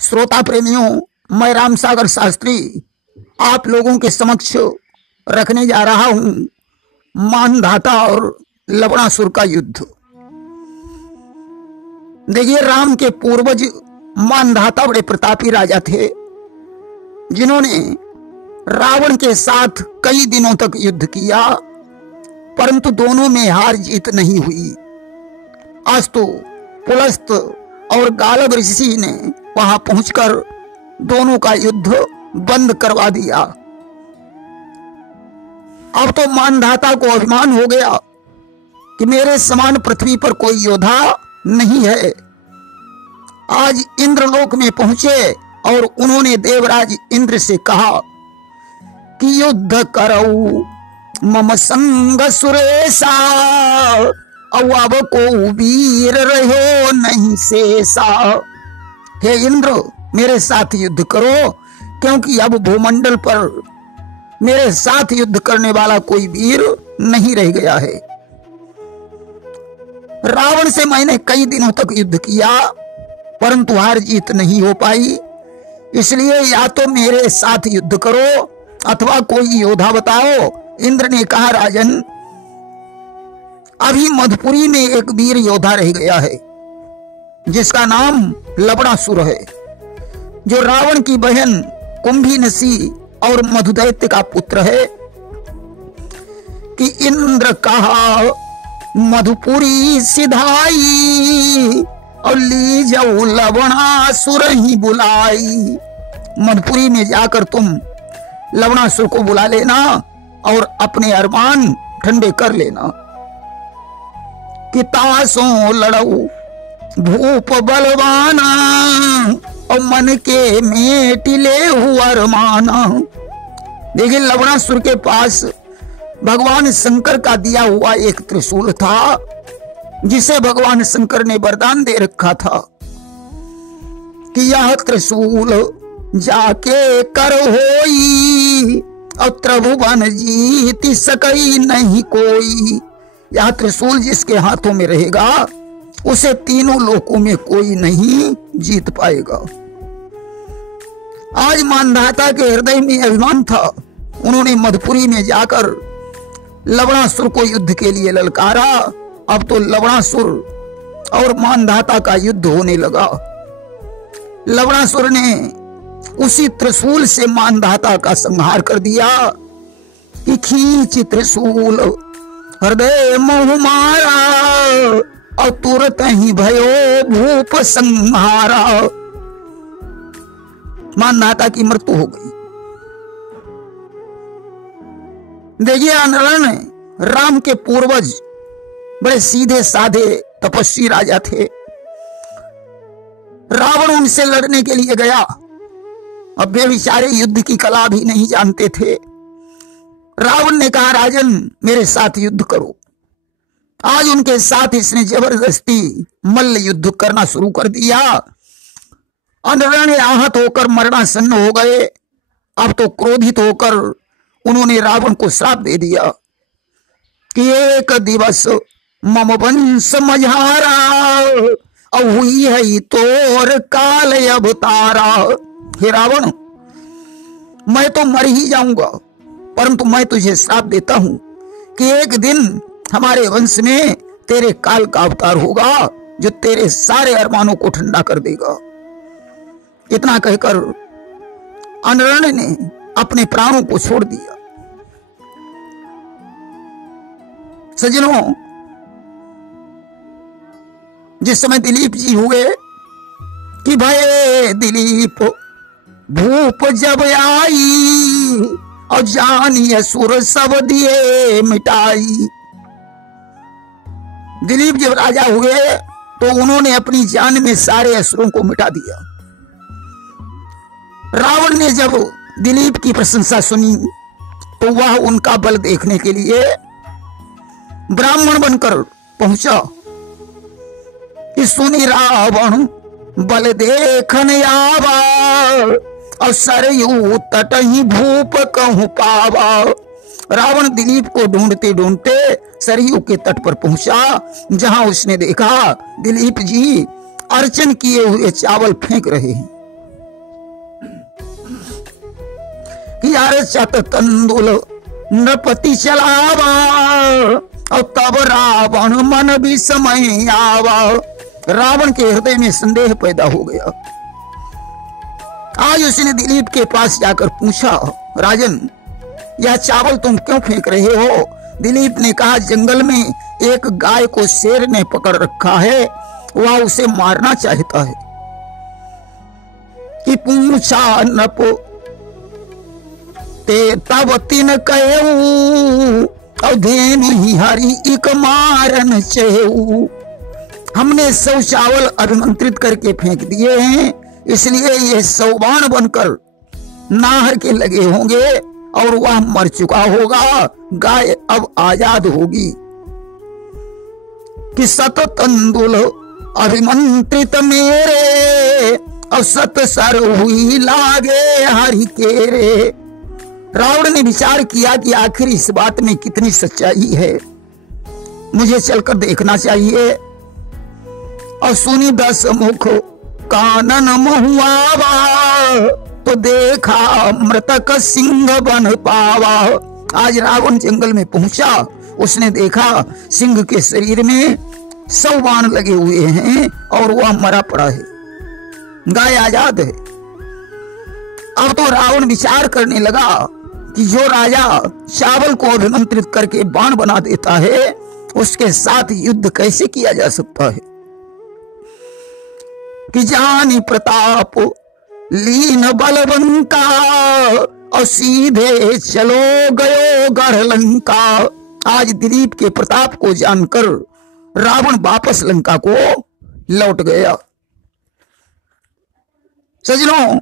श्रोता प्रेमियों, मैं राम सागर शास्त्री आप लोगों के समक्ष रखने जा रहा हूं मानधाता और लवणासुर का युद्ध। देखिए, राम के पूर्वज मानधाता बड़े प्रतापी राजा थे, जिन्होंने रावण के साथ कई दिनों तक युद्ध किया, परंतु दोनों में हार जीत नहीं हुई। आज तो पुलस्त और गालब ऋषि ने वहां पहुंचकर दोनों का युद्ध बंद करवा दिया। अब तो मानधाता को अभिमान हो गया कि मेरे समान पृथ्वी पर कोई योद्धा नहीं है। आज इंद्रलोक में पहुंचे और उन्होंने देवराज इंद्र से कहा कि युद्ध करो मम संग सुरेशा, अब को वीर रहो नहीं शेषा। हे इंद्र, मेरे साथ युद्ध करो, क्योंकि अब भूमंडल पर मेरे साथ युद्ध करने वाला कोई वीर नहीं रह गया है। रावण से मैंने कई दिनों तक युद्ध किया, परंतु हार जीत नहीं हो पाई। इसलिए या तो मेरे साथ युद्ध करो अथवा कोई योद्धा बताओ। इंद्र ने कहा, राजन, अभी मधुपुरी में एक वीर योद्धा रह गया है, जिसका नाम लवणासुर है, जो रावण की बहन कुंभीनसी और मधुदैत्य का पुत्र है। कि इंद्र कहा मधुपुरी सिधाई, और ली जाओ लवणासुर ही बुलाई। मधुपुरी में जाकर तुम लवणासुर को बुला लेना और अपने अरमान ठंडे कर लेना। कि तासों लड़ऊ भूप बलवाना, और मन के मेटिले हुआ अरमाना। देखिए, लवणासुर के पास भगवान शंकर का दिया हुआ एक त्रिशूल था, जिसे भगवान शंकर ने वरदान दे रखा था कि यह त्रिशूल जाके कर होई, और त्रिभुवन जीत सकई नहीं कोई। यह त्रिशूल जिसके हाथों में रहेगा, उसे तीनों लोकों में कोई नहीं जीत पाएगा। आज मानधाता के हृदय में अभिमान था। उन्होंने मधुपुरी में जाकर लवणासुर को युद्ध के लिए ललकारा। अब तो लवणासुर और मानधाता का युद्ध होने लगा। लवणासुर ने उसी त्रिशूल से मानधाता का संहार कर दिया। कि खींच त्रिशूल हृदय मोह मारा, और तुरंत ही भयो भूप संहारा। मानधाता की मृत्यु हो गई। देखिए, अनरण राम के पूर्वज बड़े सीधे साधे तपस्वी राजा थे। रावण उनसे लड़ने के लिए गया। अब वे बेचारे युद्ध की कला भी नहीं जानते थे। रावण ने कहा, राजन, मेरे साथ युद्ध करो। आज उनके साथ इसने जबरदस्ती मल्ल युद्ध करना शुरू कर दिया। अनरण आहत होकर मरणासन्न हो गए। अब तो क्रोधित होकर उन्होंने रावण को श्राप दे दिया कि एक दिवस मम वंश मझारा, और हुई है तोर काल अवतारा। हे रावण, मैं तो मर ही जाऊंगा, परंतु मैं तुझे श्राप देता हूं कि एक दिन हमारे वंश में तेरे काल का अवतार होगा, जो तेरे सारे अरमानों को ठंडा कर देगा। इतना कहकर अनरण ने अपने प्राणों को छोड़ दिया। सज्जनों, जिस समय दिलीप जी हुए कि भय दिलीप भूप जब आई, और जानिए सुर सब दिए मिटाई। दिलीप जब राजा हुए तो उन्होंने अपनी जान में सारे असुरों को मिटा दिया। रावण ने जब दिलीप की प्रशंसा सुनी तो वह उनका बल देखने के लिए ब्राह्मण बनकर पहुंचा। कि सुनी रावण बल देखन आवा, और सरयू तट ही भूप कहूं पावा। रावण दिलीप को ढूंढते ढूंढते सरयू के तट पर पहुंचा, जहां उसने देखा दिलीप जी अर्चन किए हुए चावल फेंक रहे हैं। यार शत तंदुल नृपति चलावा, और तब रावण मन भी समय आवा। रावण के हृदय में संदेह पैदा हो गया। आज उसने दिलीप के पास जाकर पूछा, राजन यह चावल तुम क्यों फेंक रहे हो? दिलीप ने कहा, जंगल में एक गाय को शेर ने पकड़ रखा है, वह उसे मारना चाहता है। कि पूछा नप ते तब तीन कहू, धेनु ही हरी इक मारन चेऊ। हमने 100 चावल अभिमंत्रित करके फेंक दिए हैं, इसलिए ये 100 बाण बनकर नाहर के लगे होंगे और वह मर चुका होगा। गाय अब आजाद होगी। कि सत तंदुल अभिमंत्रित मेरे, और सत सर हुई लागे हरि केरे। रावण ने विचार किया कि आखिर इस बात में कितनी सच्चाई है, मुझे चलकर देखना चाहिए। और सुनी 10 मुख कानन महुआवा, तो देखा मृतक सिंह बन पावा। आज रावण जंगल में पहुंचा, उसने देखा सिंह के शरीर में 100 बाण लगे हुए हैं और वह मरा पड़ा है, गाय आजाद है। अब तो रावण विचार करने लगा कि जो राजा चावल को अभिमंत्रित करके बाण बना देता है, उसके साथ युद्ध कैसे किया जा सकता है। कि जानी प्रताप लीन बलवंता, और सीधे चलो गयो गढ़ लंका। आज दिलीप के प्रताप को जानकर रावण वापस लंका को लौट गया। सजनों,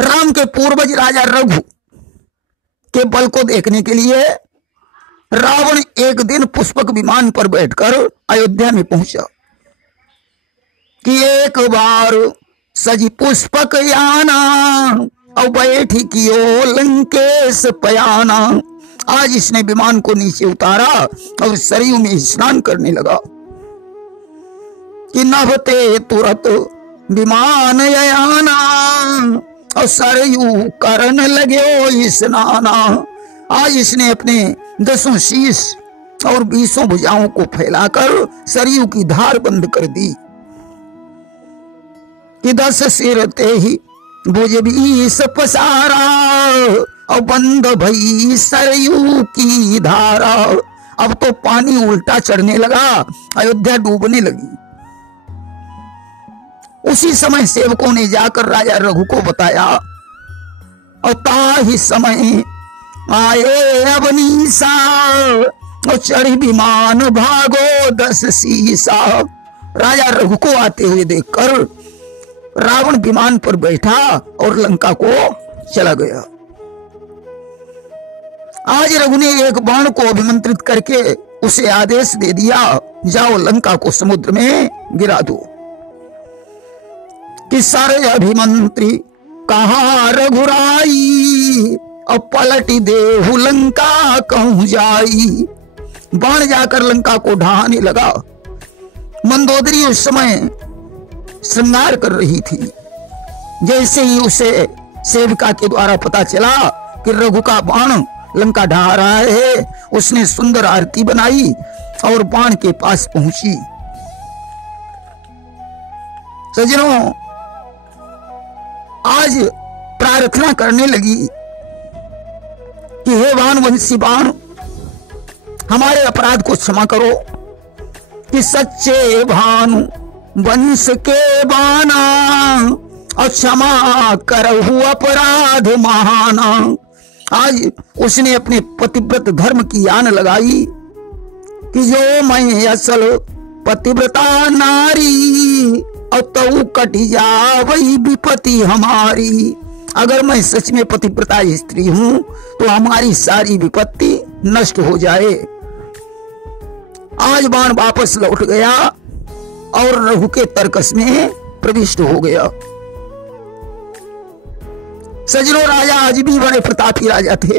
राम के पूर्वज राजा रघु के बल को देखने के लिए रावण एक दिन पुष्पक विमान पर बैठकर अयोध्या में पहुंचा। कि एक बार सजी पुष्पक याना, और बैठी कियो लंकेश पयाना। आज इसने विमान को नीचे उतारा और सरयू में स्नान करने लगा। कि नभते तुरंत विमान याना, और सरयू करन लगे स्नाना। आज इसने अपने 10 शीश और 20 भुजाओं को फैलाकर सरयू की धार बंद कर दी। कि 10 सिर ते ही भुज 20 पसारा, और बंद भई सरयू की धारा। अब तो पानी उल्टा चढ़ने लगा, अयोध्या डूबने लगी। उसी समय सेवकों ने जाकर राजा रघु को बताया, और ताही समय आए अवनीसा, और चढ़ी विमान भागो 10 शीशा। राजा रघु को आते हुए देखकर रावण विमान पर बैठा और लंका को चला गया। आज रघु ने एक बाण को अभिमंत्रित करके उसे आदेश दे दिया, जाओ लंका को समुद्र में गिरा दो। कि सारे अभिमंत्री कहा रघुराई, और पलटी देहु लंका कहूं जाई। बाण जाकर लंका को ढहाने लगा। मंदोदरी उस समय श्रृंगार कर रही थी। जैसे ही उसे सेविका के द्वारा पता चला कि रघु का बाण लंका ढहा रहा है, उसने सुंदर आरती बनाई और बाण के पास पहुंची। सज्जनों, आज प्रार्थना करने लगी कि हे वानवंशी बाण, हमारे अपराध को क्षमा करो। कि सच्चे भानु वंश के बाना, और क्षमा करहु अपराध महाना। आज उसने अपने पतिव्रत धर्म की आन लगाई कि जो मैं असल पतिव्रता नारी, और तऊ कटी जावई विपत्ति हमारी। अगर मैं सच में पतिव्रता स्त्री हूं तो हमारी सारी विपत्ति नष्ट हो जाए। आज बाण वापस लौट गया और रघु के तर्कस में प्रविष्ट हो गया। सजनों, राजा आज भी बड़े प्रतापी राजा थे।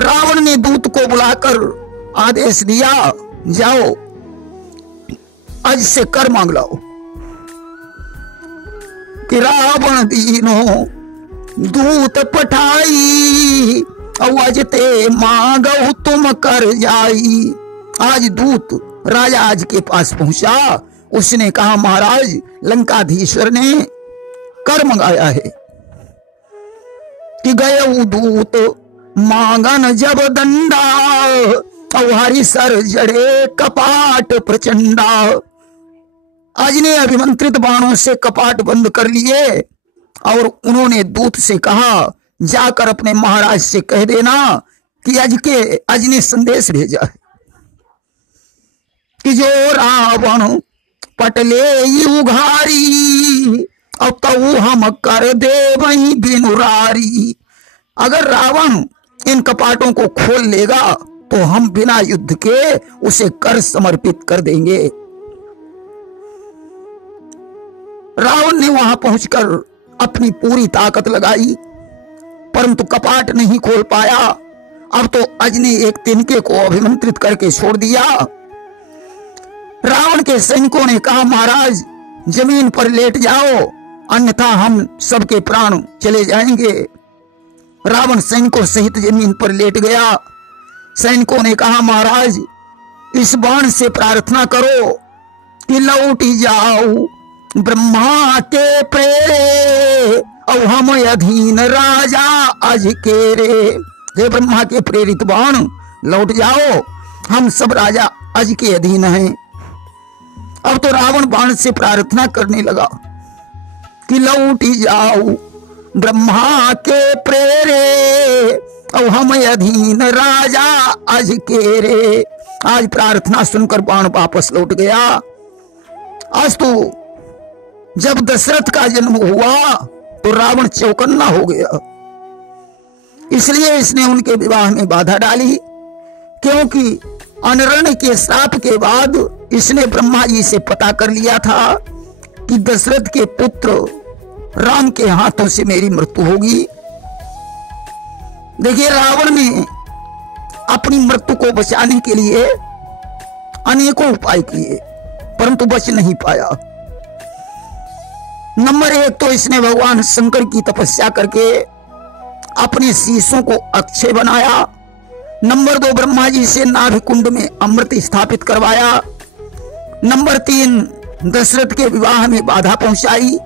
रावण ने दूत को बुलाकर आदेश दिया, जाओ आज से कर मांग लाओ। कि रावण दीनो दूत पठाई, अवजते मांगो तुम कर जाई। आज दूत राजा आज के पास पहुंचा, उसने कहा महाराज लंकाधीश्वर ने कर मंगाया है कि गए दूत मांगन जब दंडा, और हरि सर जड़े कपाट प्रचंडा। आज ने अभिमंत्रित बाणों से कपाट बंद कर लिए और उन्होंने दूत से कहा जाकर अपने महाराज से कह देना कि आज ने संदेश भेजा है कि जो रावण पटले उघारी, अब तो हम कर दे वही बिनुरारी। अगर रावण इन कपाटों को खोल लेगा तो हम बिना युद्ध के उसे कर समर्पित कर देंगे। रावण ने वहां पहुंचकर अपनी पूरी ताकत लगाई, परंतु कपाट नहीं खोल पाया। अब तो अज ने एक तिनके को अभिमंत्रित करके छोड़ दिया। रावण के सैनिकों ने कहा महाराज जमीन पर लेट जाओ, अन्यथा हम सबके प्राण चले जाएंगे। रावण सैनिकों सहित जमीन पर लेट गया। सैनिकों ने कहा महाराज इस बाण से प्रार्थना करो कि लौट जाओ ब्रह्मा के प्रेरे, और हम अधीन राजा अज के रे। हे ब्रह्मा के प्रेरित बाण लौट जाओ, हम सब राजा अज के अधीन हैं। अब तो रावण बाण से प्रार्थना करने लगा कि लौट जाओ ब्रह्मा के प्रेरे, और हम अधीन राजा अज के रे। आज प्रार्थना सुनकर बाण वापस लौट गया। आज तो जब दशरथ का जन्म हुआ तो रावण चौकन्ना हो गया, इसलिए इसने उनके विवाह में बाधा डाली, क्योंकि अनरण के श्राप के बाद इसने ब्रह्मा जी से पता कर लिया था कि दशरथ के पुत्र राम के हाथों से मेरी मृत्यु होगी। देखिए रावण ने अपनी मृत्यु को बचाने के लिए अनेकों उपाय किए, परंतु बच नहीं पाया। नंबर 1 तो इसने भगवान शंकर की तपस्या करके अपने शीशों को अक्षय बनाया। नंबर 2 ब्रह्मा जी से नाभि कुंड में अमृत स्थापित करवाया। नंबर 3 दशरथ के विवाह में बाधा पहुंचाई।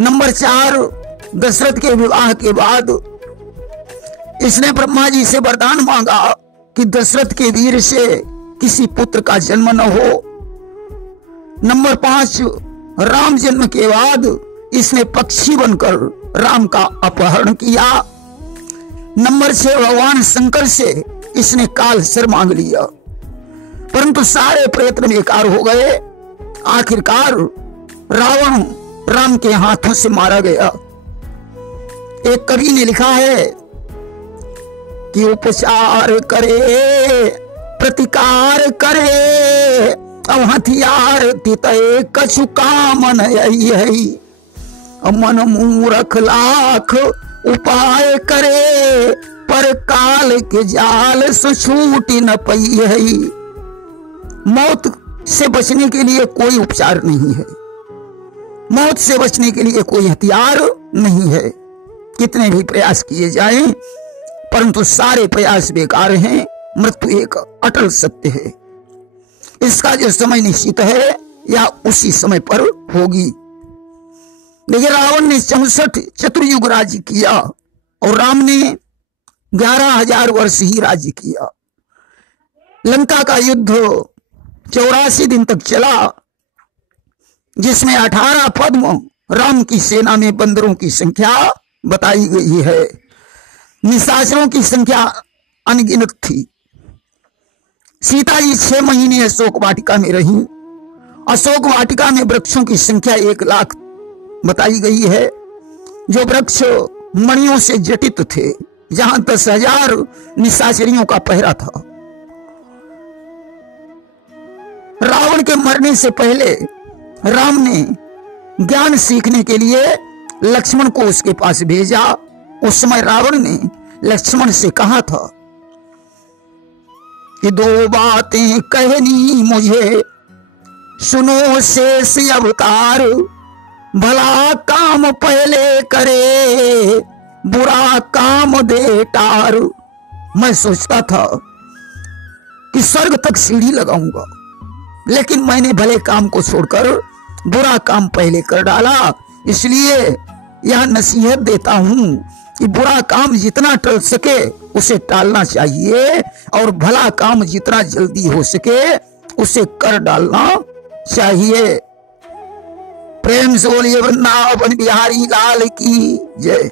नंबर 4 दशरथ के विवाह के बाद इसने ब्रह्मा जी से वरदान मांगा कि दशरथ के वीर से किसी पुत्र का जन्म न हो। नंबर 5 राम जन्म के बाद इसने पक्षी बनकर राम का अपहरण किया। नंबर 6 भगवान शंकर से इसने काल सर मांग लिया, परंतु सारे प्रयत्न बेकार हो गए। आखिरकार रावण राम के हाथों से मारा गया। एक कवि ने लिखा है कि उपचार करे प्रतिकार करे, अब हथियार तितय कछु कामन यही, मन मूरख लाख उपाय करे, पर काल के जाल से छूट न पई है। मौत से बचने के लिए कोई उपचार नहीं है, मौत से बचने के लिए कोई हथियार नहीं है। कितने भी प्रयास किए जाएं, परंतु सारे प्रयास बेकार हैं। मृत्यु एक अटल सत्य है, इसका जो समय निश्चित है या उसी समय पर होगी। देखिए रावण ने 64 चतुर्युग राज्य किया और राम ने 11,000 वर्ष ही राज्य किया। लंका का युद्ध 84 दिन तक चला, जिसमें 18 पद्म राम की सेना में बंदरों की संख्या बताई गई है। निशाचरों की संख्या अनगिनत थी। सीता जी 6 महीने अशोक वाटिका में रही। अशोक वाटिका में वृक्षों की संख्या 1 लाख बताई गई है, जो वृक्ष मणियों से जटित थे, जहां 10,000 निशाचरियों का पहरा था। रावण के मरने से पहले राम ने ज्ञान सीखने के लिए लक्ष्मण को उसके पास भेजा। उस समय रावण ने लक्ष्मण से कहा था कि 2 बातें कहनी मुझे, सुनो शेष अवतार, भला काम पहले करे, बुरा काम दे टार। मैं सोचता था कि स्वर्ग तक सीढ़ी लगाऊंगा, लेकिन मैंने भले काम को छोड़कर बुरा काम पहले कर डाला। इसलिए यह नसीहत देता हूं कि बुरा काम जितना टल सके उसे टालना चाहिए और भला काम जितना जल्दी हो सके उसे कर डालना चाहिए। प्रेम से बोलिए वृंदावन बिहारी लाल की जय।